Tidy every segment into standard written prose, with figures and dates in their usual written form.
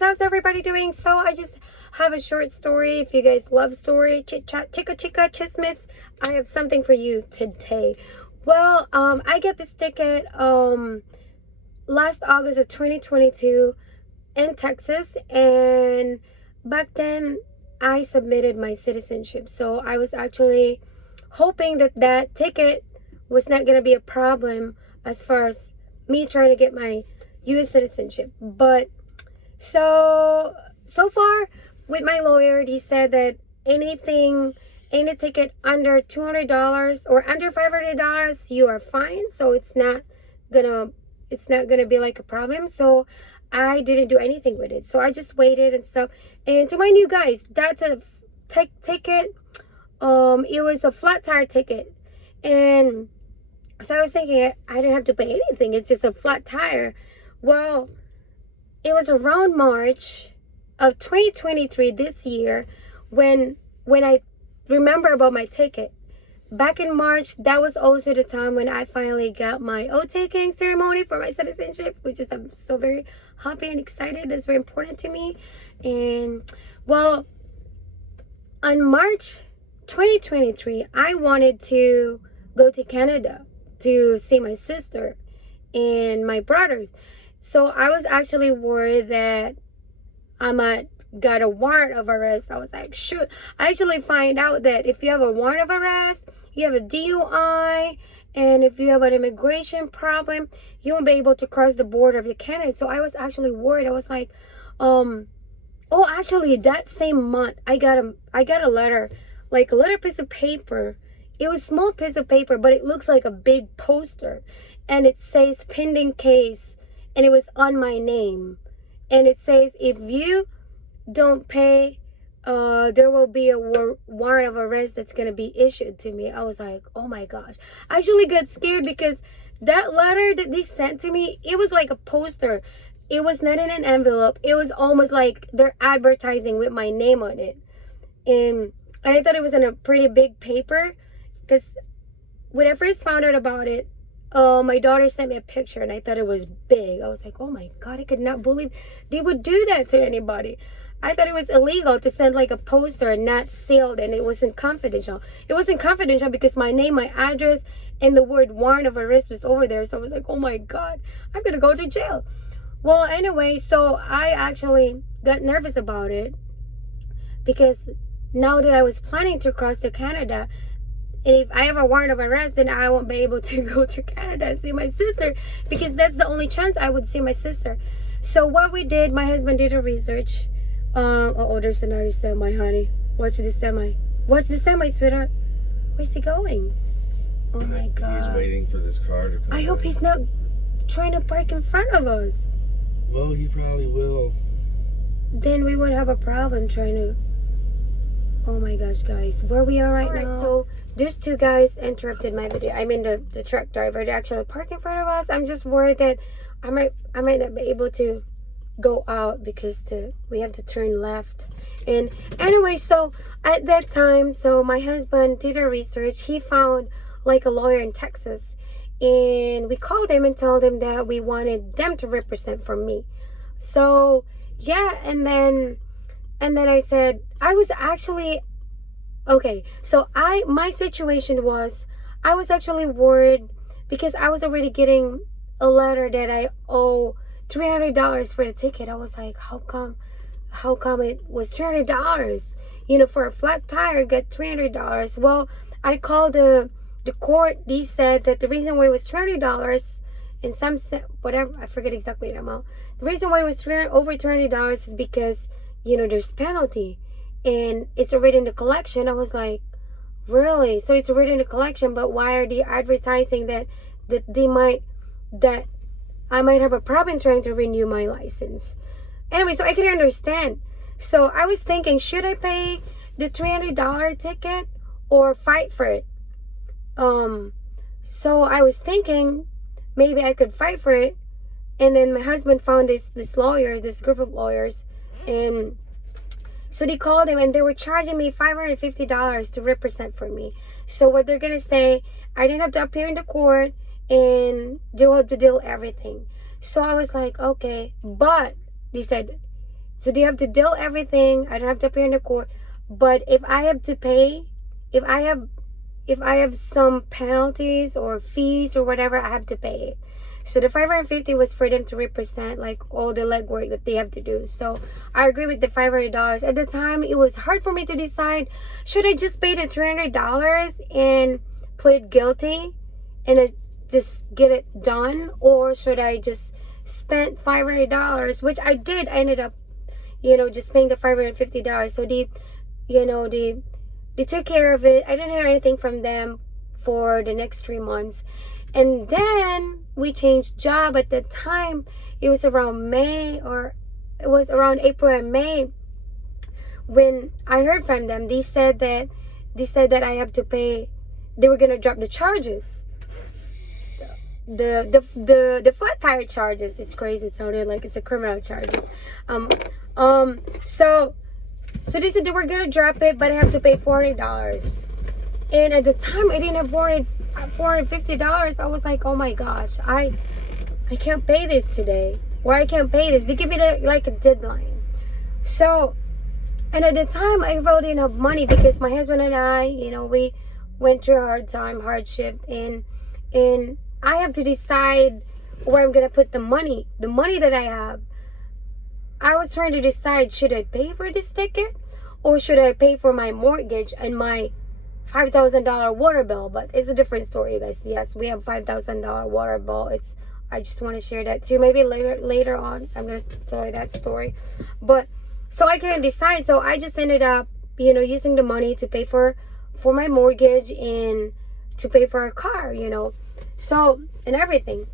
how's everybody doing? So I just have a short story. If you guys love story, chit chat, chica chica, chismis, I have something for you today. Well, I get this ticket last August of 2022 in Texas, and back then I submitted my citizenship. So I was actually hoping that that ticket was not going to be a problem as far as me trying to get my U.S. citizenship. But so far with my lawyer, he said that any ticket under $200 or under $500, you are fine. So it's not gonna be like a problem. So I didn't do anything with it. So I just waited and stuff. And to my new guys, that's a ticket. It was a flat tire ticket, and so I was thinking I didn't have to pay anything. It's just a flat tire. Well, it was around March of 2023 this year when I remember about my ticket. Back in March, that was also the time when I finally got my oath-taking ceremony for my citizenship, which is I'm so very happy and excited. That's very important to me. And well, on March 2023, I wanted to go to Canada to see my sister and my brothers. So I was actually worried that I might got a warrant of arrest. I was like, shoot. I actually find out that if you have a warrant of arrest, you have a DUI, and if you have an immigration problem, you won't be able to cross the border of the Canada. So I was actually worried. I was like, oh, actually that same month I got a letter, like a little piece of paper. It was a small piece of paper, but it looks like a big poster, and it says pending case, and it was on my name, and it says if you don't pay, there will be a warrant of arrest that's gonna be issued to me. I was like, oh my gosh. I actually got scared because that letter that they sent to me, it was like a poster. It was not in an envelope. It was almost like they're advertising with my name on it, and I thought it was in a pretty big paper. Because when I first found out about it, my daughter sent me a picture, and I thought it was big. I was like, oh my God, I could not believe they would do that to anybody. I thought it was illegal to send like a poster not sealed, and it wasn't confidential. It wasn't confidential because my name, my address, and the word warrant of arrest was over there. So I was like, oh my God, I'm going to go to jail. Well, anyway, so I actually got nervous about it because now that I was planning to cross to Canada, and if I have a warrant of arrest, then I won't be able to go to Canada and see my sister, because that's the only chance I would see my sister. So what we did, my husband did a research. There's another semi, honey. Watch the semi. Watch the semi, sweetheart. Where's he going? Oh my God. He's waiting for this car to come. I hope he's not trying to park in front of us. Well, he probably will. Then we would have a problem trying to... Oh my gosh, guys, where we are right now. So these two guys interrupted my video. I mean the truck driver, they actually parked in front of us. I'm just worried that I might not be able to go out because we have to turn left. And anyway, so at that time, so my husband did a research. He found like a lawyer in Texas, and we called him and told him that we wanted them to represent for me. So yeah, and then I said, I was actually, okay, so my situation was, I was actually worried because I was already getting a letter that I owe $300 for the ticket. I was like, how come it was $300? You know, for a flat tire, get $300. Well, I called the court. They said that the reason why it was $300 and some, whatever, I forget exactly the amount. The reason why it was over $300 is because, you know, there's penalty, and it's already in the collection. I was like, really? So it's already in the collection, but why are they advertising that I might have a problem trying to renew my license? Anyway, so I couldn't understand. So I was thinking, should I pay the $300 ticket or fight for it? So I was thinking maybe I could fight for it. And then my husband found this group of lawyers, and so they called him, and they were charging me $550 to represent for me. So what they're gonna say, I didn't have to appear in the court, and they will have to deal everything. So I was like, okay, but they said So they have to deal everything. I don't have to appear in the court. But if I have to pay, if I have some penalties or fees or whatever, I have to pay it. So the 550 was for them to represent like all the legwork that they have to do. So I agree with the $500. At the time, it was hard for me to decide, should I just pay the $300 and plead guilty and just get it done, or should I just spend $500, which I did. I ended up, just paying the $550. So they took care of it. I didn't hear anything from them for the next 3 months. And then we changed job. At the time, it was around May, or it was around April and May when I heard from them. They said that I have to pay. They were gonna drop the charges. The flat tire charges. It's crazy. It sounded like it's a criminal charges. So they said they were gonna drop it, but I have to pay $400. And at the time, I didn't have $450. I was like, oh my gosh, I can't pay this today. Or I can't pay this. They give me like a deadline. So, and at the time, I really didn't have money because my husband and I, we went through a hardship, and I have to decide where I'm gonna put the money that I have. I was trying to decide, should I pay for this ticket or should I pay for my mortgage and my $5,000 water bill? But it's a different story, you guys. Yes, we have $5,000 water bill. I just want to share that too. Maybe later on, I'm gonna tell you that story. But so I couldn't decide. So I just ended up, using the money to pay for my mortgage and to pay for a car, So, and everything.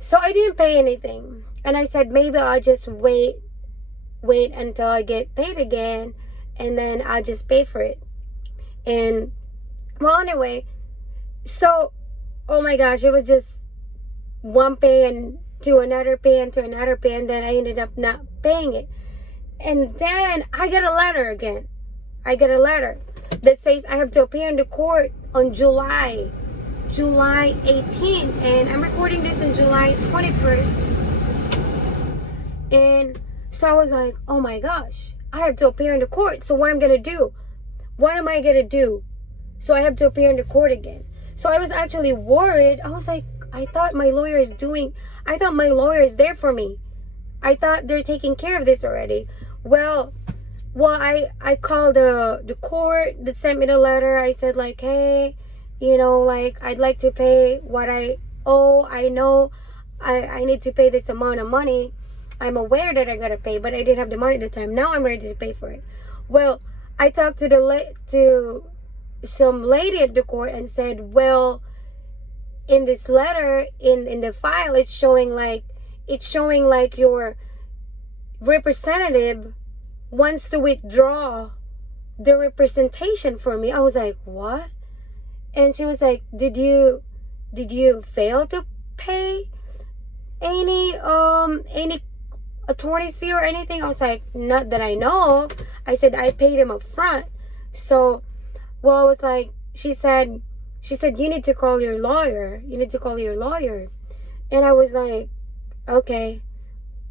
So I didn't pay anything. And I said, maybe I'll just wait until I get paid again, and then I'll just pay for it. And, well, anyway, so, oh my gosh, it was just one pay and to another pay and to another pay, and then I ended up not paying it. And then I got a letter again. I got a letter that says I have to appear in the court on July 18th, and I'm recording this on July 21st. And so I was like, oh my gosh, I have to appear in the court. So what I'm gonna do? What am I gonna do? So I have to appear in the court again. So I was actually worried. I was like, I thought my lawyer is there for me. I thought they're taking care of this already. Well, I called the court that sent me the letter. I said like, hey, I'd like to pay what I owe. I know I need to pay this amount of money. I'm aware that I gotta pay, but I didn't have the money at the time. Now I'm ready to pay for it. Well, I talked to some lady at the court and said, well, in this letter, in the file, it's showing like your representative wants to withdraw the representation for me. I was like, what? And she was like, did you fail to pay any attorney's fee or anything? I was like, not that I know. I said I paid him up front. So, well, I was like, she said you need to call your lawyer. And I was like, okay.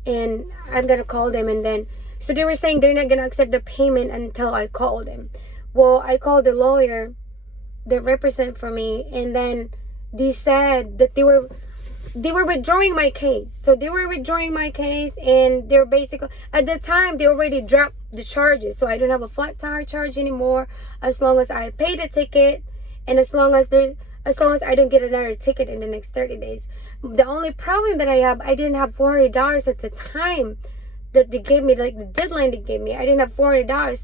And I'm gonna call them. And then, so they were saying they're not gonna accept the payment until I call them. Well, I called the lawyer that represent for me, and then they said that they were withdrawing my case. So they were withdrawing my case, and they're basically, at the time, they already dropped the charges. So I don't have a flat tire charge anymore, as long as I pay the ticket, and as long as I don't get another ticket in the next 30 days. The only problem that I have, I didn't have $400 at the time that they gave me, like the deadline they gave me. I didn't have $400.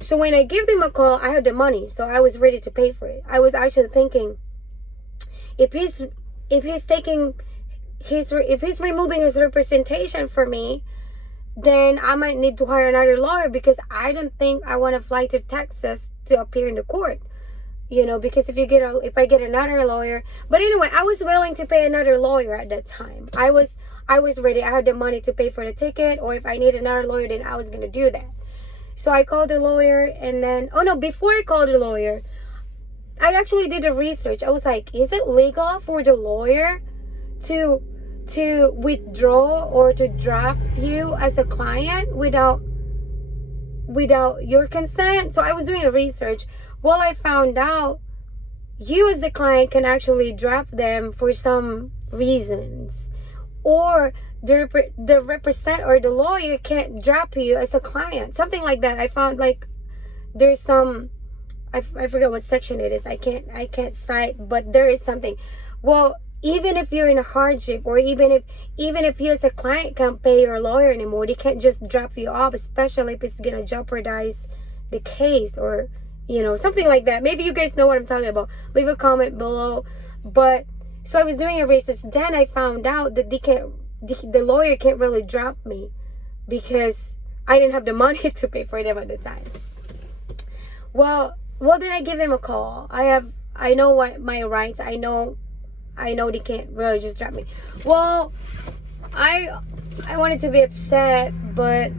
So when I gave them a call, I had the money, so I was ready to pay for it. I was actually thinking, if he's removing his representation for me, then I might need to hire another lawyer, because I don't think I want to fly to Texas to appear in the court. Because if I get another lawyer. But anyway, I was willing to pay another lawyer at that time. I was ready. I had the money to pay for the ticket, or if I need another lawyer, then I was gonna do that. So I called the lawyer, and then, before I called the lawyer, I actually did a research. I was like, is it legal for the lawyer to to withdraw or to drop you as a client without your consent. So I was doing research. Well, I found out you as a client can actually drop them for some reasons, or the represent or the lawyer can't drop you as a client, something like that. I found like there's some, I forget what section it is. I can't cite, but there is something. Well, even if you're in a hardship, or even if you as a client can't pay your lawyer anymore, they can't just drop you off, especially if it's gonna jeopardize the case, or something like that. Maybe you guys know what I'm talking about. Leave a comment below. But so I was doing a research. Then I found out that the lawyer can't really drop me because I didn't have the money to pay for them at the time. Well, then I give them a call. I know what my rights. I know they can't really just drop me. Well, I wanted to be upset, but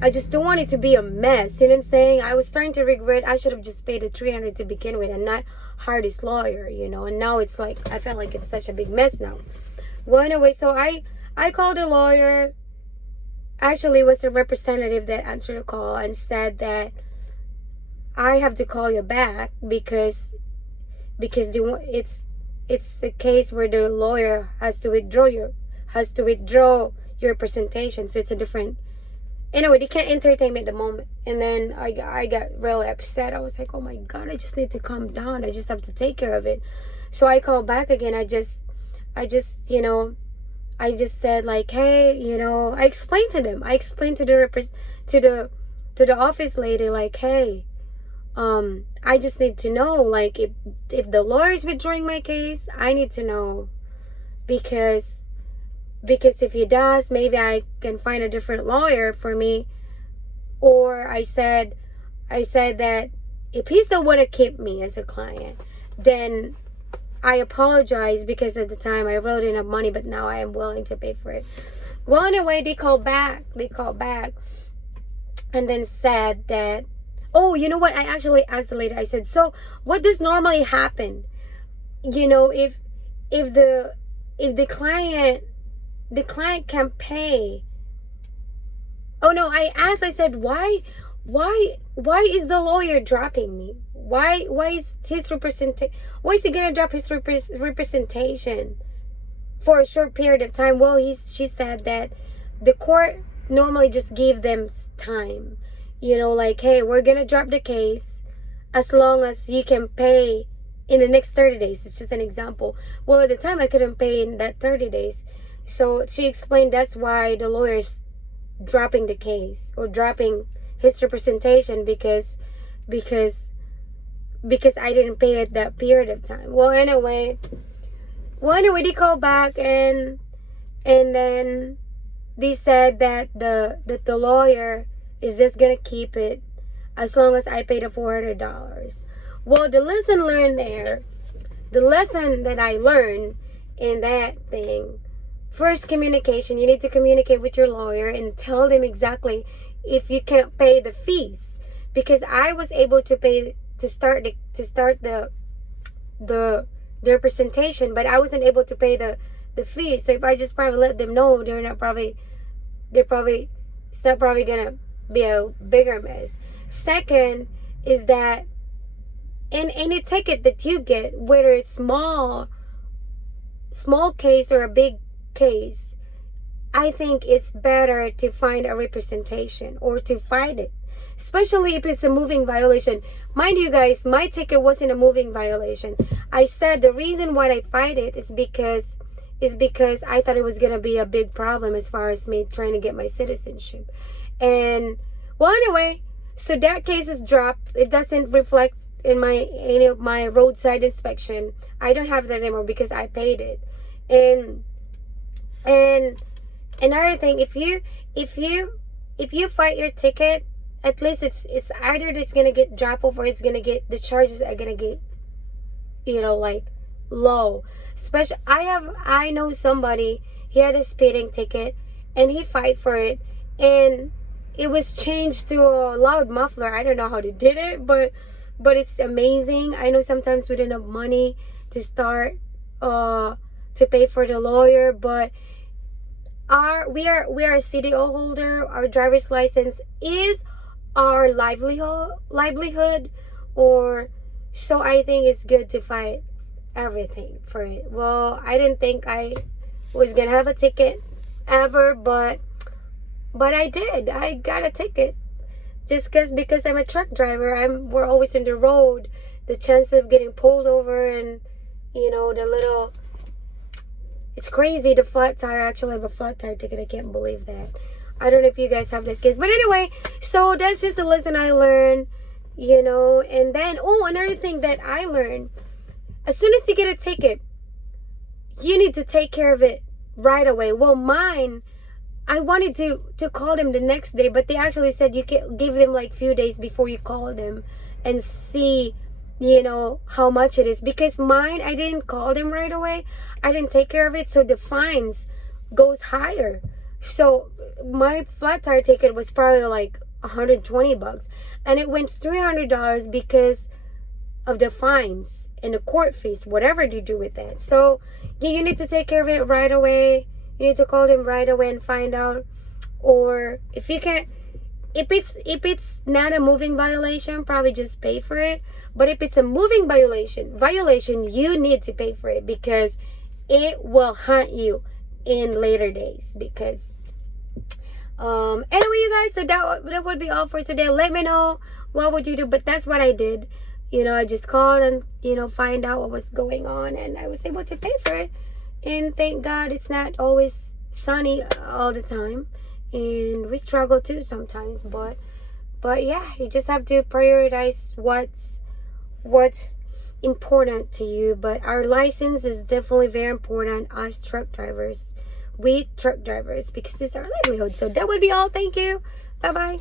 I just don't want it to be a mess. You know what I'm saying? I was starting to regret. I should have just paid the $300 to begin with and not hire this lawyer, And now it's like, I felt like it's such a big mess now. Well, anyway, so I called a lawyer. Actually, it was a representative that answered the call and said that I have to call you back because it's a case where the lawyer has to withdraw your presentation. So it's a different. Anyway, they can't entertain me at the moment. And then I got really upset. I was like, oh my God, I just need to calm down. I just have to take care of it. So I called back again. I just said like, hey, I explained to them. I explained to the office lady like, hey, I just need to know, like, if the lawyer is withdrawing my case, I need to know, because if he does, maybe I can find a different lawyer for me. Or I said that if he still want to keep me as a client, then I apologize, because at the time I really didn't have money, but now I am willing to pay for it. Well, anyway, they called back and then said that, oh, you know what? I actually asked the lady. I said, so what does normally happen? If the client can pay. Oh no, I asked. I said, why is the lawyer dropping me? Why is his Why is he gonna drop his representation for a short period of time? Well, she said that the court normally just gave them time. Like, hey, we're gonna drop the case as long as you can pay in the next 30 days. It's just an example. Well, at the time I couldn't pay in that 30 days. So she explained that's why the lawyer's dropping the case, or dropping his representation, because I didn't pay it that period of time. Well, anyway, they called back and then they said that the lawyer is just gonna keep it as long as I pay the $400. Well, the lesson that I learned in that thing, first, communication. You need to communicate with your lawyer and tell them exactly if you can't pay the fees, because I was able to pay to start the representation, but I wasn't able to pay the fees. So if I just probably let them know, it's not probably gonna be a bigger mess. Second is that in any ticket that you get, whether it's small case or a big case, I think it's better to find a representation or to fight it, especially if it's a moving violation. Mind you guys, my ticket wasn't a moving violation. I said the reason why I fight it is because I thought it was gonna be a big problem as far as me trying to get my citizenship. And well, anyway, so that case is dropped. It doesn't reflect in any of my roadside inspection. I don't have that anymore because I paid it. And another thing, if you fight your ticket, at least it's either it's gonna get dropped off, or it's gonna get, the charges are gonna get like low. Especially I know somebody, he had a speeding ticket and he fight for it, and it was changed to a loud muffler. I don't know how they did it, but it's amazing. I know sometimes we don't have money to start to pay for the lawyer, but we are a CDL holder. Our driver's license is our livelihood, or so I think it's good to fight everything for it. Well, I didn't think I was gonna have a ticket ever, but I did. I got a ticket just because I'm a truck driver. We're always on the road. The chance of getting pulled over, and it's crazy. The flat tire. I actually have a flat tire ticket. I can't believe that. I don't know if you guys have that case, but anyway, so that's just a lesson I learned, and then another thing that I learned, as soon as you get a ticket, you need to take care of it right away. Well, mine, I wanted to call them the next day, but they actually said you can give them like few days before you call them and see, how much it is. Because mine, I didn't call them right away. I didn't take care of it, so the fines goes higher. So my flat tire ticket was probably like $120, and it went $300 because of the fines and the court fees, whatever they do with that. So yeah, you need to take care of it right away. You need to call them right away and find out. Or if you can't, if it's not a moving violation, probably just pay for it. But if it's a moving violation, you need to pay for it, because it will haunt you in later days. Because anyway, you guys, so that would be all for today. Let me know what would you do, but that's what I did. I just called and find out what was going on, and I was able to pay for it. And thank God it's not always sunny all the time, and we struggle too sometimes, but yeah, you just have to prioritize what's important to you. But our license is definitely very important, us truck drivers, because it's our livelihood. So that would be all. Thank you. Bye bye.